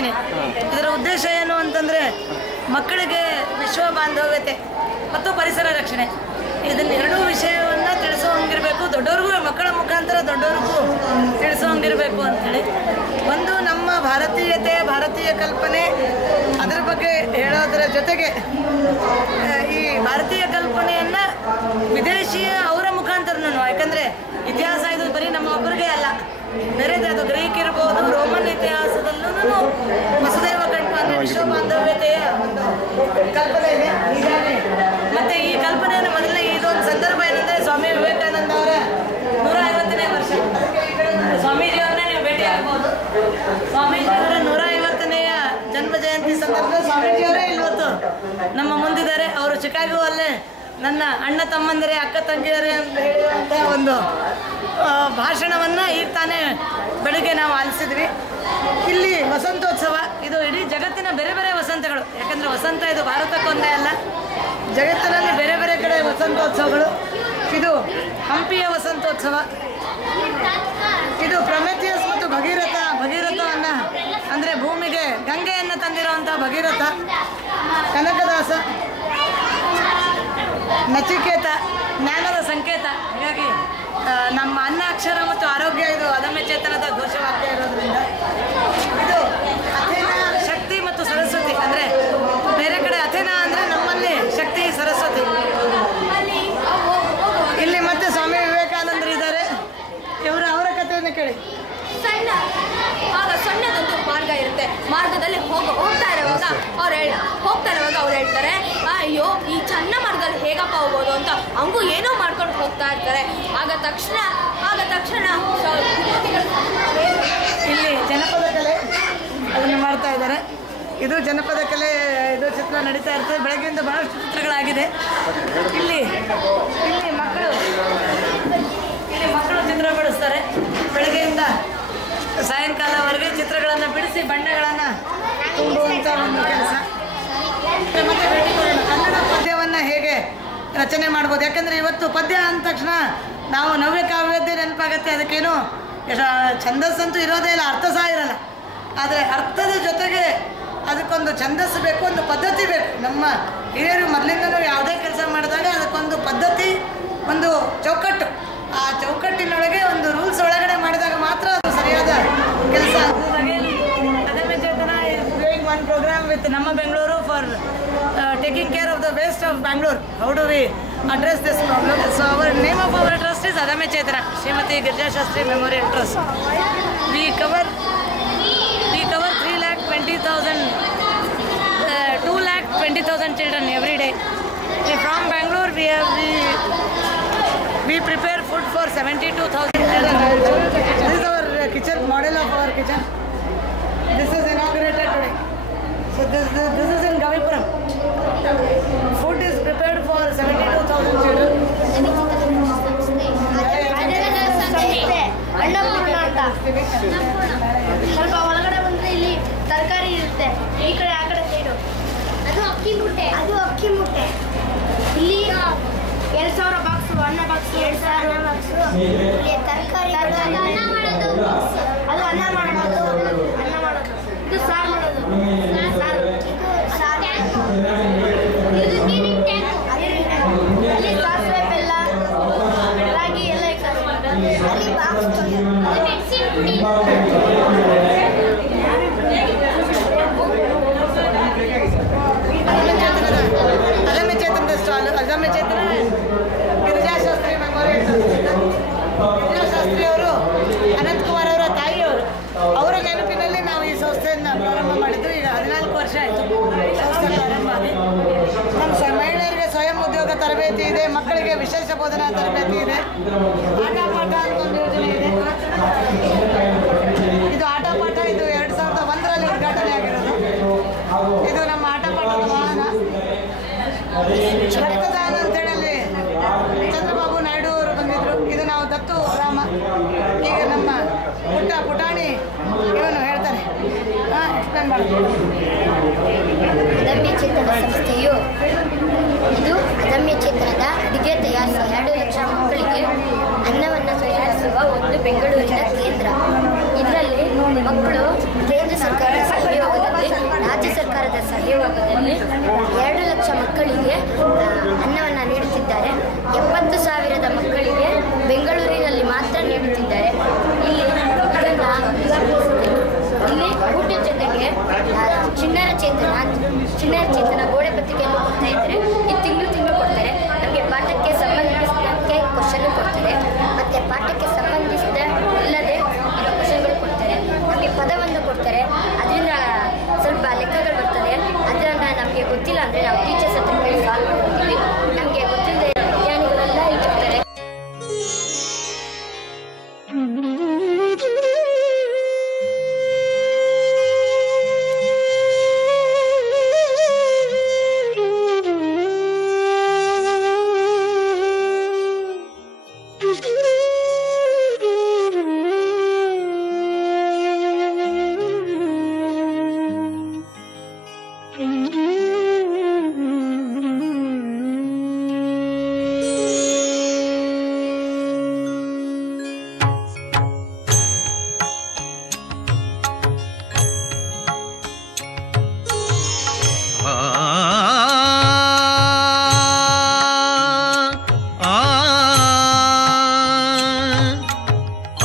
ಪ್ರದರ್ಶಿನಿ. ಇದರ ಉದ್ದೇಶ ಏನು ಅಂತಂದರೆ ಮಕ್ಕಳಿಗೆ ವಿಶ್ವ ಬಾಂಧವ್ಯತೆ ಮತ್ತು ಪರಿಸರ ರಕ್ಷಣೆ ಇದನ್ನ ಎರಡೂ ವಿಷಯವನ್ನು ತಿಳಿಸೋ ಹಂಗಿರಬೇಕು. ದೊಡ್ಡವ್ರಿಗೂ ಮಕ್ಕಳ ಮುಖಾಂತರ ದೊಡ್ಡವ್ರಿಗೂ ತಿಳಿಸೋ ಹಂಗಿರಬೇಕು ಅಂಥೇಳಿ ಒಂದು ನಮ್ಮ ಭಾರತೀಯತೆ ಭಾರತೀಯ ಕಲ್ಪನೆ ಅದರ ಬಗ್ಗೆ ಹೇಳೋದರ ಜೊತೆಗೆ ಈ ಭಾರತೀಯ ಕಲ್ಪನೆಯನ್ನು ವಿದೇಶಿಯ ಅವರ ಮುಖಾಂತರನೂ, ಯಾಕಂದರೆ ಇತಿಹಾಸ ಇದು ಬರೀ ನಮ್ಮ ಒಬ್ಬರಿಗೆ ಅಲ್ಲ, ಬೇರೆದೇ ಅದು ಗ್ರೀಕ್ ಇರ್ಬೋದು, ರೋಮನ್ ಇತಿಹಾಸದಲ್ಲೂ ವಸುದೈವ ಕಲ್ಪನೆ ಅಂದರೆ ವಿಶ್ವ ಬಾಂಧವ್ಯತೆಯ ಒಂದು ಕಲ್ಪನೆ ಇದೆ ಈಗಾಗಲೇ. ಮತ್ತು ಈ ಕಲ್ಪನೆಯನ್ನು ಮೊದಲನೇ ಇದೊಂದು ಸಂದರ್ಭ ಏನಂದರೆ ಸ್ವಾಮಿ ವಿವೇಕಾನಂದ ಅವರ 150ನೇ ವರ್ಷ. ಸ್ವಾಮೀಜಿಯವ್ರನ್ನೇ ನೀವು ಭೇಟಿ ಆಗ್ಬೋದು. ಸ್ವಾಮೀಜಿಯವರ 150ನೇಯ ಜನ್ಮ ಜಯಂತಿ ಸಂದರ್ಭದಲ್ಲಿ ಸ್ವಾಮೀಜಿಯವರೇ ಇವತ್ತು ನಮ್ಮ ಮುಂದಿದ್ದಾರೆ. ಅವರು ಚಿಕಾಗೋ ಅಲ್ಲೇ ನನ್ನ ಅಣ್ಣ ತಮ್ಮಂದಿರೇ ಅಕ್ಕ ತಂಗಿಯರೇ ಅಂತ ಹೇಳುವಂಥ ಒಂದು ಭಾಷಣವನ್ನು ಈಗ ತಾನೇ ಬೆಳಗ್ಗೆ ನಾವು ಆಲಿಸಿದ್ವಿ. ಇಲ್ಲಿ ವಸಂತೋತ್ಸವ ಇದು ಇಡೀ ಜಗತ್ತಿನ ಬೇರೆ ಬೇರೆ ವಸಂತಗಳು, ಯಾಕಂದರೆ ವಸಂತ ಇದು ಭಾರತಕ್ಕೊಂದೇ ಅಲ್ಲ, ಜಗತ್ತಿನಲ್ಲಿ ಬೇರೆ ಬೇರೆ ಕಡೆ ವಸಂತೋತ್ಸವಗಳು. ಇದು ಹಂಪಿಯ ವಸಂತೋತ್ಸವ, ಇದು ಪ್ರೊಮೆಥಿಯಸ್ ಮತ್ತು ಭಗೀರಥವನ್ನು ಅಂದರೆ ಭೂಮಿಗೆ ಗಂಗೆಯನ್ನು ತಂದಿರುವಂಥ ಭಗೀರಥ, ಕನಕದಾಸ, ನಚಿಕೇತ, ಜ್ಞಾನದ ಸಂಕೇತ. ಹೀಗಾಗಿ ನಮ್ಮ ಅನ್ನ ಅಕ್ಷರ ಮತ್ತು ಆರೋಗ್ಯ ಇದು ಅದಮ್ಯ ಚೇತನದ ಘೋಷವಾಕ್ಯ ಇರೋದ್ರಿಂದ ಇದು ಅಥೇನಾ ಶಕ್ತಿ ಮತ್ತು ಸರಸ್ವತಿ. ಅಂದರೆ ಬೇರೆ ಕಡೆ ಅಥೇನಾ ಅಂದರೆ ನಮ್ಮಲ್ಲಿ ಶಕ್ತಿ ಸರಸ್ವತಿ. ಇಲ್ಲಿ ಮತ್ತೆ ಸ್ವಾಮಿ ವಿವೇಕಾನಂದರು ಇದ್ದಾರೆ. ಅವರ ಕಥೆಯನ್ನು ಕೇಳಿ. ಸಣ್ಣದೊಂದು ಮಾರ್ಗ ಇರುತ್ತೆ. ಮಾರ್ಗದಲ್ಲಿ ಹೋಗ್ತಾ ಇರುವಾಗ ಅವ್ರು ಹೇಳ್ತಾರೆ, ಅಯ್ಯೋ ಈ ಸಣ್ಣ ಮಾರ್ಗದಲ್ಲಿ ಹೇಗಪ್ಪ ಹೋಗೋದು ಅಂತ ಹಂಗೂ ಏನೋ ಮಾಡ್ಕೊಂಡು ಹೋಗ್ತಾ ಇರ್ತಾರೆ. ಆಗ ತಕ್ಷಣ ಇಲ್ಲಿ ಜನಪದ ಕಲೆ ಅದನ್ನು ಮಾಡ್ತಾ ಇದ್ದಾರೆ. ಇದು ಜನಪದ ಕಲೆ, ಇದು ಚಿತ್ರ ನಡೀತಾ ಇರ್ತದೆ. ಬೆಳಗ್ಗೆಯಿಂದ ಬಹಳಷ್ಟು ಚಿತ್ರಗಳಾಗಿದೆ. ಇಲ್ಲಿ ಮಕ್ಕಳು ಚಿತ್ರ ಬಿಡಿಸ್ತಾರೆ. ಬೆಳಗ್ಗೆಯಿಂದ ಸಾಯಂಕಾಲವರೆಗೆ ಚಿತ್ರಗಳನ್ನು ಬಿಡಿಸಿ ಬಣ್ಣಗಳನ್ನು ತುಂಬುವಂಥ ಒಂದು ಕೆಲಸ. ಮತ್ತೆ ಭೇಟಿ ಕೊಡೋಣ. ಕನ್ನಡ ಪದ್ಯವನ್ನು ಹೇಗೆ ರಚನೆ ಮಾಡ್ಬೋದು, ಯಾಕಂದರೆ ಇವತ್ತು ಪದ್ಯ ಅಂದ ತಕ್ಷಣ ನಾವು ನವ್ಯ ಕಾವ್ಯದ್ದೇ ನೆನಪಾಗತ್ತೆ. ಅದಕ್ಕೇನು ಛಂದಸ್ಸಂತೂ ಇರೋದೇ ಇಲ್ಲ, ಅರ್ಥ ಸಹ ಇರಲ್ಲ. ಆದರೆ ಅರ್ಥದ ಜೊತೆಗೆ ಅದಕ್ಕೊಂದು ಛಂದಸ್ಸು ಬೇಕು, ಒಂದು ಪದ್ಧತಿ ಬೇಕು. ನಮ್ಮ ಹಿರಿಯರು ಮೊದಲಿಂದನೂ ಯಾವುದೇ ಕೆಲಸ ಮಾಡಿದಾಗ ಅದಕ್ಕೊಂದು ಪದ್ಧತಿ, ಒಂದು ಚೌಕಟ್ಟು, ಆ ಚೌಕಟ್ಟಿನೊಳಗೆ ಒಂದು ರೂಲ್ಸ್ ಒಳಗಡೆ ಮಾಡಿದಾಗ ಮಾತ್ರ ಅದು ಸರಿಯಾದ ಕೆಲಸ. Adamya Chetana is doing one program with ನಮ್ಮ Bengaluru for taking care of the waste of Bangalore. How do we address this problem? So our name of our trust is Adamya Chetana Shrimati Girija Shastri memorial trust. We cover 2,20,000 children every day. From Bangalore we prepare food for 72,000 children. This is our kitchen, model of our kitchen. This is inaugurated today. So this is in Gavipuram. Food is prepared for 72,000 children. Annapurna ಅಂತ ಸ್ವಲ್ಪ ಒಳಗಡೆ ಬಂದರೆ ಇಲ್ಲಿ ತರಕಾರಿ ಇರುತ್ತೆ. ಈ ಕಡೆ ಆ ಕಡೆ ಸೈಡು ಅದು ಅಕ್ಕಿ ಮುಟ್ಟೆ. ಇಲ್ಲಿ 2,000 ಬಾಕ್ಸು ಅನ್ನ ಬಾಕ್ಸು, 2,000 ಬಾಕ್ಸು ತರಕಾರಿ, ಅದು ಅನ್ನ ಮಾಡೋದು. ಇದು ಸಾರು ಮಾಡೋದು. ಅಲ್ಲಿ ಸಾಸಿವೆ, ಬೆಲ್ಲ, ರಾಗಿ ಎಲ್ಲ ಅದಮ್ಯ ಚೇತನದ stall. Adamya Chetana Girija Shastri memorial trust. Girija Shastri ಅವರು ಅನಂತಕುಮಾರ್ ಅವರ ತಾಯಿಯವರು, ಅವರ ನೆನಪಿನಲ್ಲಿ ನಾವು ಈ ಸಂಸ್ಥೆಯನ್ನು ಪ್ರಾರಂಭ ಮಾಡಿದ್ದು. ಈಗ 14 ವರ್ಷ ಆಯಿತು ಸಂಸ್ಥೆ ಪ್ರಾರಂಭ ಆಗಿ. ನಮ್ಮ ಮಹಿಳೆಯರಿಗೆ ಸ್ವಯಂ ಉದ್ಯೋಗ ತರಬೇತಿ ಇದೆ, ಮಕ್ಕಳಿಗೆ ವಿಶೇಷ ಬೋಧನಾ ತರಬೇತಿ ಇದೆ, ಆಟ ಪಾಠ ಅಂತ ಒಂದು ಯೋಜನೆ ಇದೆ. ಇದು ಆಟ ಪಾಠ, ಇದು 2001ರಲ್ಲಿ ಉದ್ಘಾಟನೆ ಆಗಿರೋದು. ಇದು ನಮ್ಮ ಆಟ ಪಾಠದ ವಾಹನ. ರಕ್ತದಾನ ಅಂತೇಳಿ ಅಲ್ಲಿ ಚಂದ್ರಬಾಬು ನಾಯ್ಡು ಅವರು ಬಂದಿದ್ರು. ಇದು ನಾವು ದತ್ತು ರಾಮ. ಈಗ ನಮ್ಮ ಪುಟಾಣಿ ಇವನು ಹೇಳ್ತಾನೆ, ಎಕ್ಸ್ಪ್ಲೇನ್ ಮಾಡ್ತೀನಿ. ಅದಮ್ಯ ಚೇತನ ಸಂಸ್ಥೆಯು ಇದು ಅದಮ್ಯ ಚೇತನದ ಅಡುಗೆ ತಯಾರಿಸುವ 2 ಲಕ್ಷ ಮಕ್ಕಳಿಗೆ ಅನ್ನವನ್ನು ತಯಾರಿಸುವ ಒಂದು ಬೆಂಗಳೂರಿನ ಕೇಂದ್ರ. ಇದರಲ್ಲಿ ಮಕ್ಕಳು ಕೇಂದ್ರ ಸರ್ಕಾರದ ಸಹಯೋಗ ಸರ್ಕಾರದ ಸಹಯೋಗದಲ್ಲಿ 2 ಲಕ್ಷ ಮಕ್ಕಳಿಗೆ ಅನ್ನವನ್ನು ನೀಡುತ್ತಿದ್ದಾರೆ. 70,000 ಮಕ್ಕಳಿಗೆ ಬೆಂಗಳೂರಿನಲ್ಲಿ ಮಾತ್ರ ನೀಡುತ್ತಿದ್ದಾರೆ. ಇಲ್ಲಿ ಊಟದ ಜೊತೆಗೆ ಚಿಣ್ಣರ ಚೇತನ ಗೋಡೆ ಪತ್ರಿಕೆಯನ್ನು ಕೊಡ್ತಾ ಇದ್ದಾರೆ. ಇದು ತಿಂಗಳು ಕೊಡ್ತಾರೆ. ನಮಗೆ ಪಾಠಕ್ಕೆ ಸಂಬಂಧಿಸಿದಂತೆ ಕ್ವಶನ್ ಕೊಡ್ತಾರೆ, ಮತ್ತು ಪಾಠಕ್ಕೆ ಸಂಬಂಧಿಸಿದ ಇಲ್ಲದೆ ಇರೋ ಕ್ವಶನ್ಗಳು ಕೊಡ್ತಾರೆ. ನಮಗೆ ಪದವನ್ನು ಕೊಡ್ತಾರೆ, ಅದರಿಂದ ಸ್ವಲ್ಪ ಲೆಕ್ಕಗಳು ಬರ್ತದೆ. ಅದರಿಂದ ನಮಗೆ ಗೊತ್ತಿಲ್ಲ ಅಂದರೆ ನಾವು ಟೀಚರ್ಸ್ ಹತ್ರ ಕೇಳಿ ಸಾಲ್ವ್ ಮಾಡ್ತೀವಿ. ನಮಗೆ ಗೊತ್ತಿಲ್ಲದೆ ವಿಜ್ಞಾನಿಗಳೆಲ್ಲ ಇಟ್ಟಿರ್ತಾರೆ. ಆ